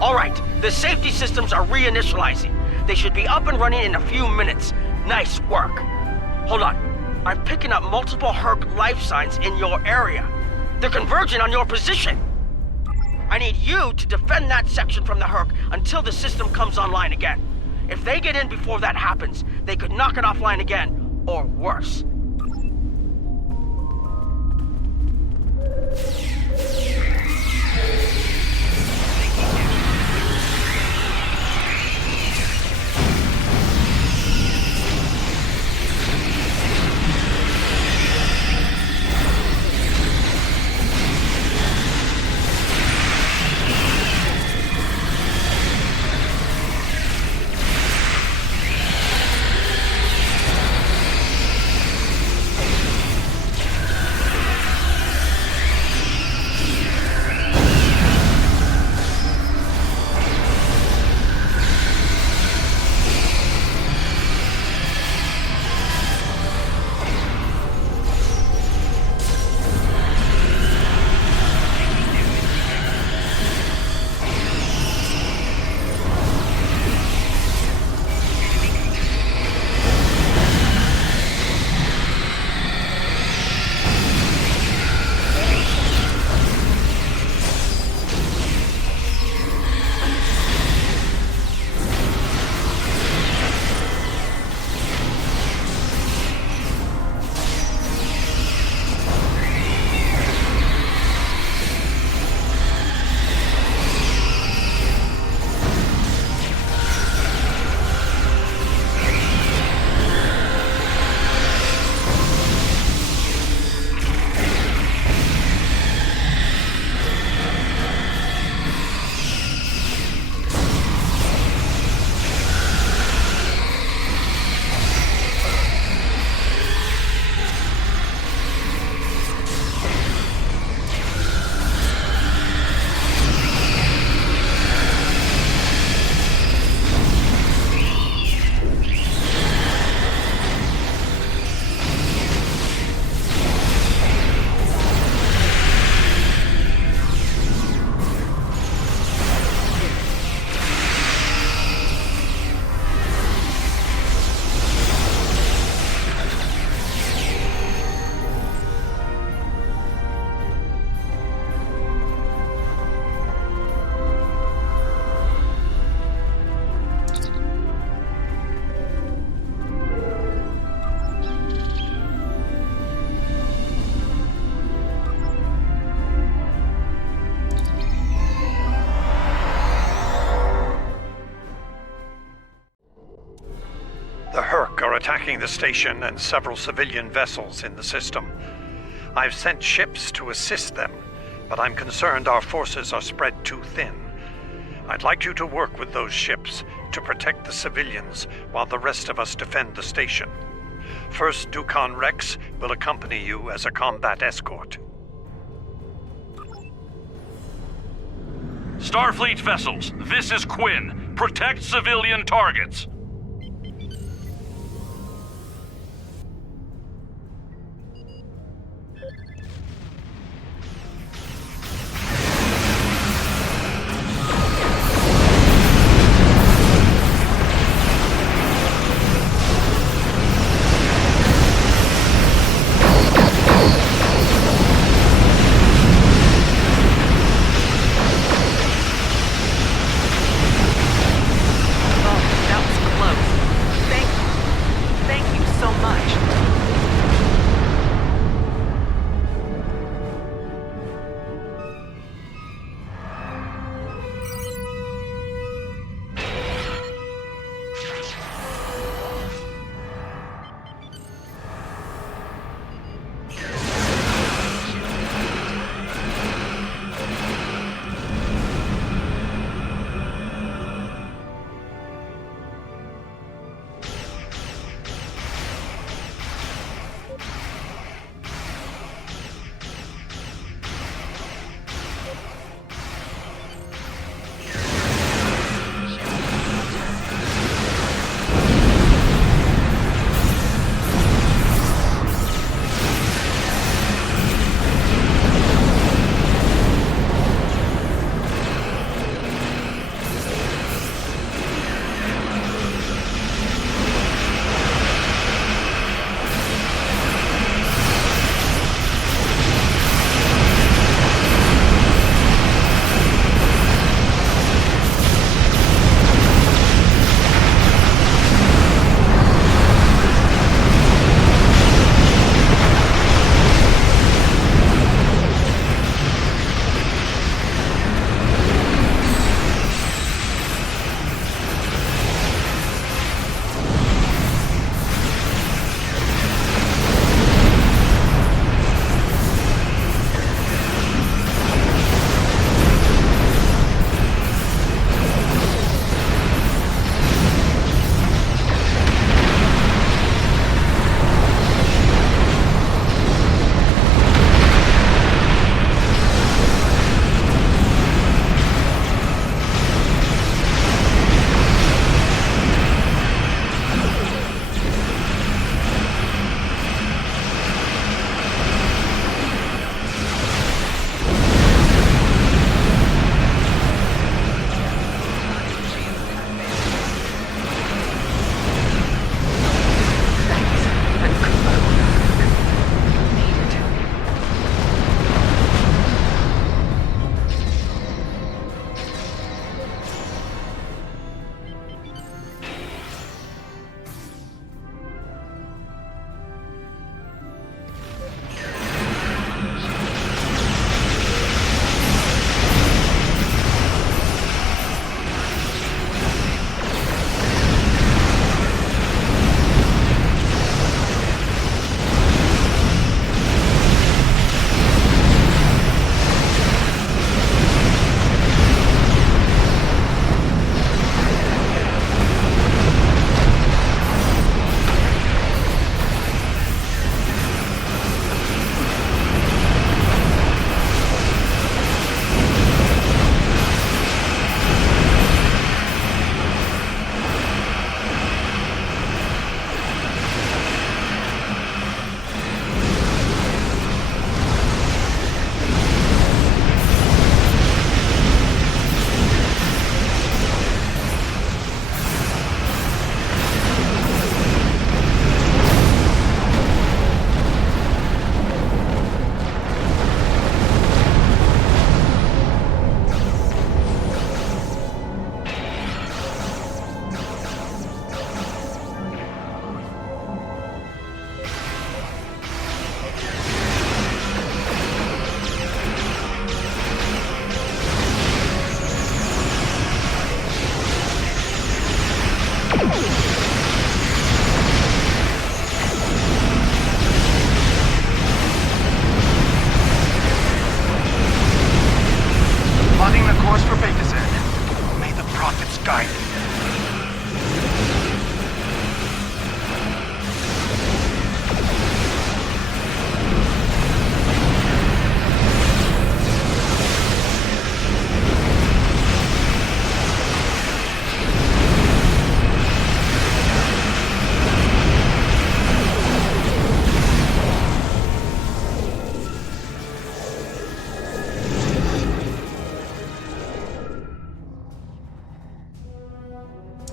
Alright, the safety systems are reinitializing. They should be up and running in a few minutes. Nice work. Hold on. I'm picking up multiple Herc life signs in your area. They're converging on your position. I need you to defend that section from the Herc until the system comes online again. If they get in before that happens, they could knock it offline again, or worse. attacking the station and several civilian vessels in the system. I've sent ships to assist them, but I'm concerned our forces are spread too thin. I'd like you to work with those ships to protect the civilians while the rest of us defend the station. First Dukan Rex will accompany you as a combat escort. Starfleet vessels, this is Quinn. Protect civilian targets. That was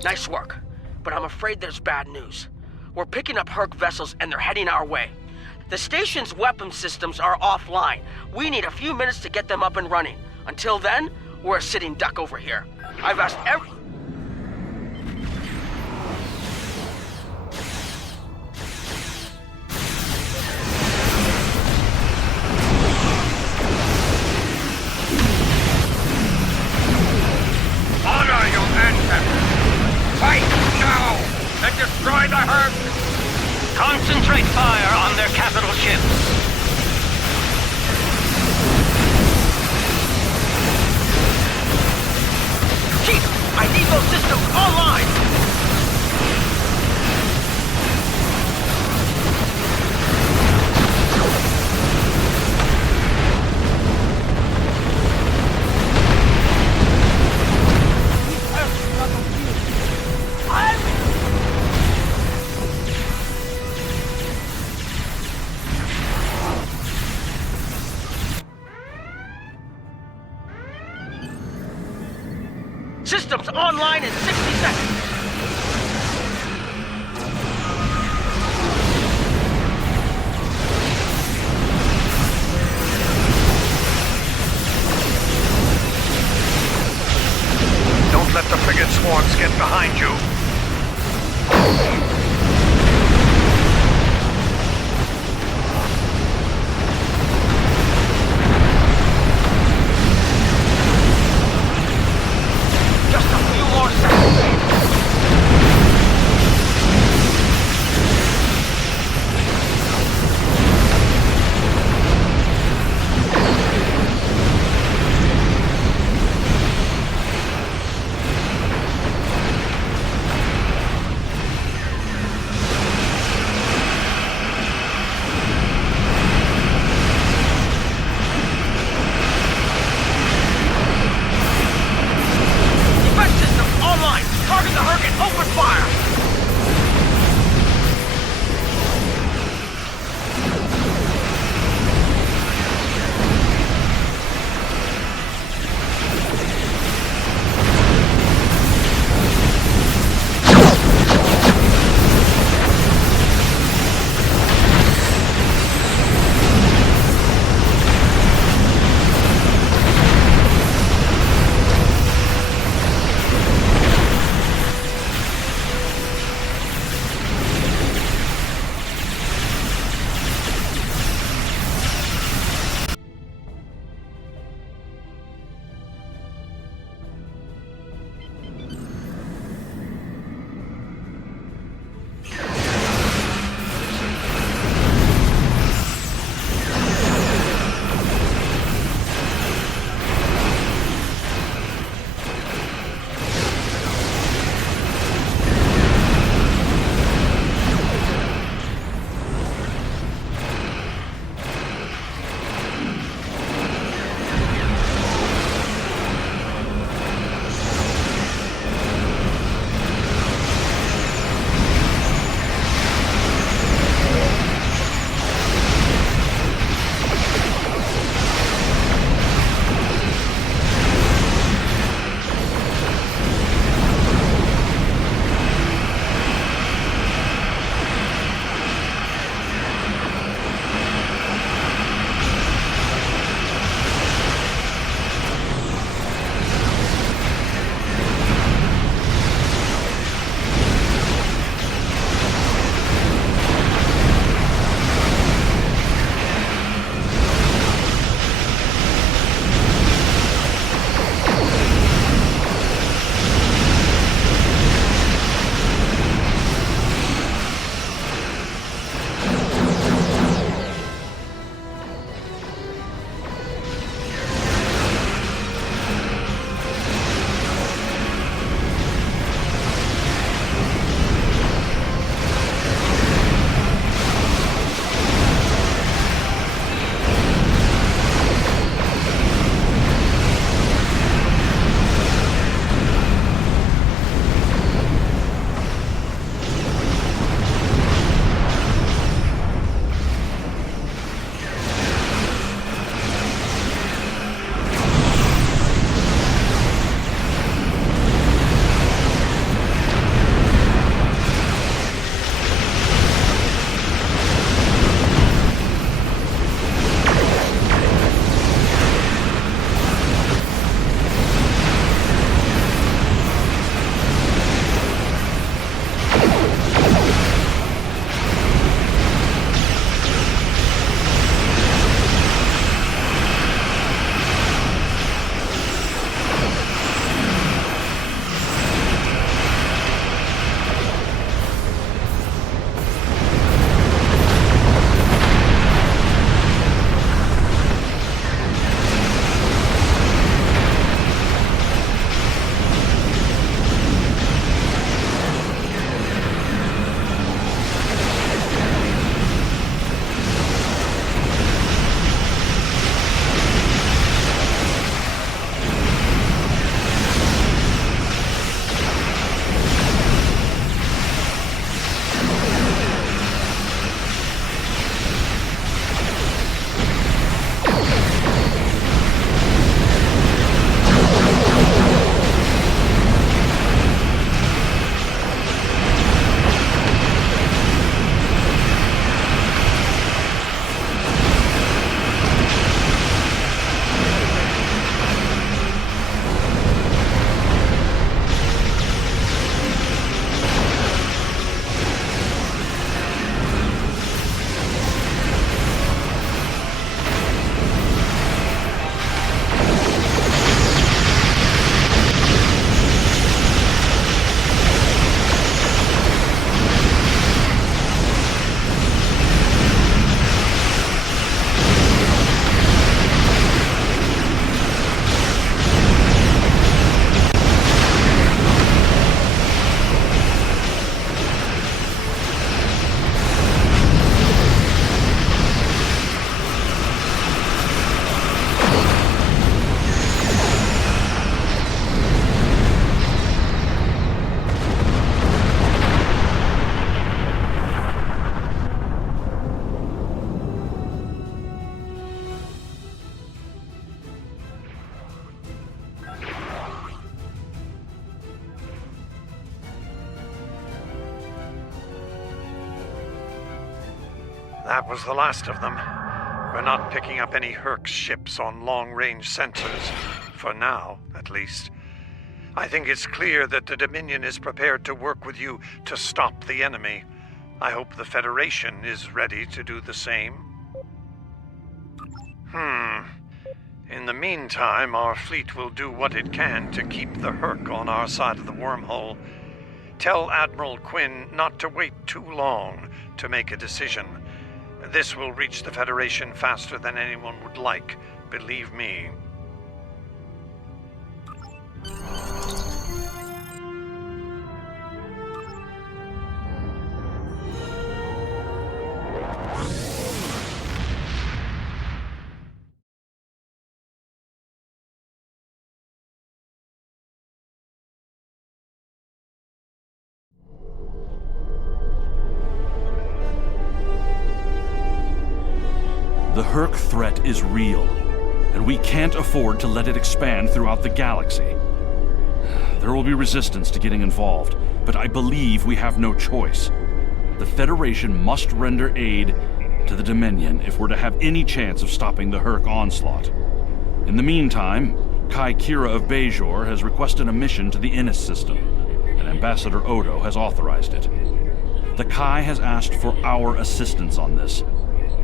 Nice work, but I'm afraid there's bad news. We're picking up Herc vessels and they're heading our way. The station's weapon systems are offline. We need a few minutes to get them up and running. Until then, we're a sitting duck over here. I've asked every... Honor your ancestors! Fight now and destroy the Herc! Concentrate fire on their capital ships. Chief, I need those systems online! Systems online in 60 seconds! Don't let the frigate swarms get behind you. Just a few more seconds! That was the last of them. We're not picking up any Herc ships on long-range sensors. For now, at least. I think it's clear that the Dominion is prepared to work with you to stop the enemy. I hope the Federation is ready to do the same. In the meantime, our fleet will do what it can to keep the Herc on our side of the wormhole. Tell Admiral Quinn not to wait too long to make a decision. This will reach the Federation faster than anyone would like, believe me. The Herc threat is real, and we can't afford to let it expand throughout the galaxy. There will be resistance to getting involved, but I believe we have no choice. The Federation must render aid to the Dominion if we're to have any chance of stopping the Herc onslaught. In the meantime, Kai Kira of Bajor has requested a mission to the Innis system, and Ambassador Odo has authorized it. The Kai has asked for our assistance on this,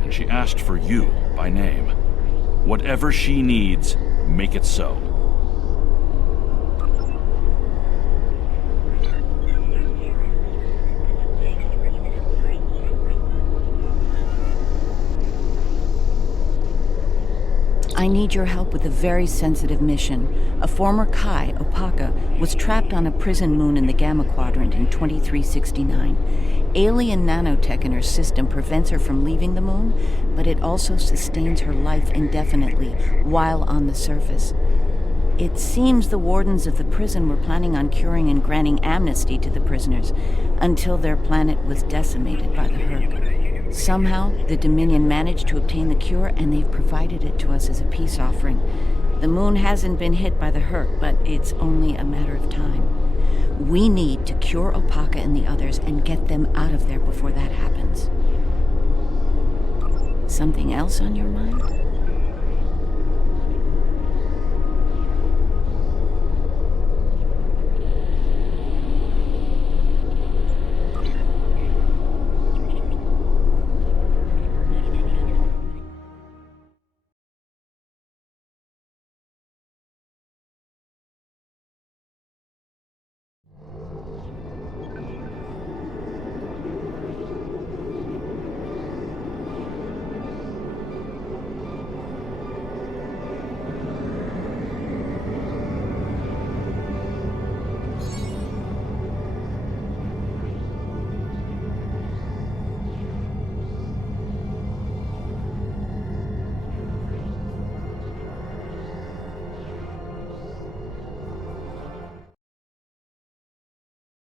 and she asked for you by name. Whatever she needs, make it so. I need your help with a very sensitive mission. A former Kai, Opaka, was trapped on a prison moon in the Gamma Quadrant in 2369. Alien nanotech in her system prevents her from leaving the moon, but it also sustains her life indefinitely while on the surface. It seems the wardens of the prison were planning on curing and granting amnesty to the prisoners until their planet was decimated by the Herc. Somehow, the Dominion managed to obtain the cure, and they've provided it to us as a peace offering. The moon hasn't been hit by the Herc, but it's only a matter of time. We need to cure Opaka and the others and get them out of there before that happens. Something else on your mind?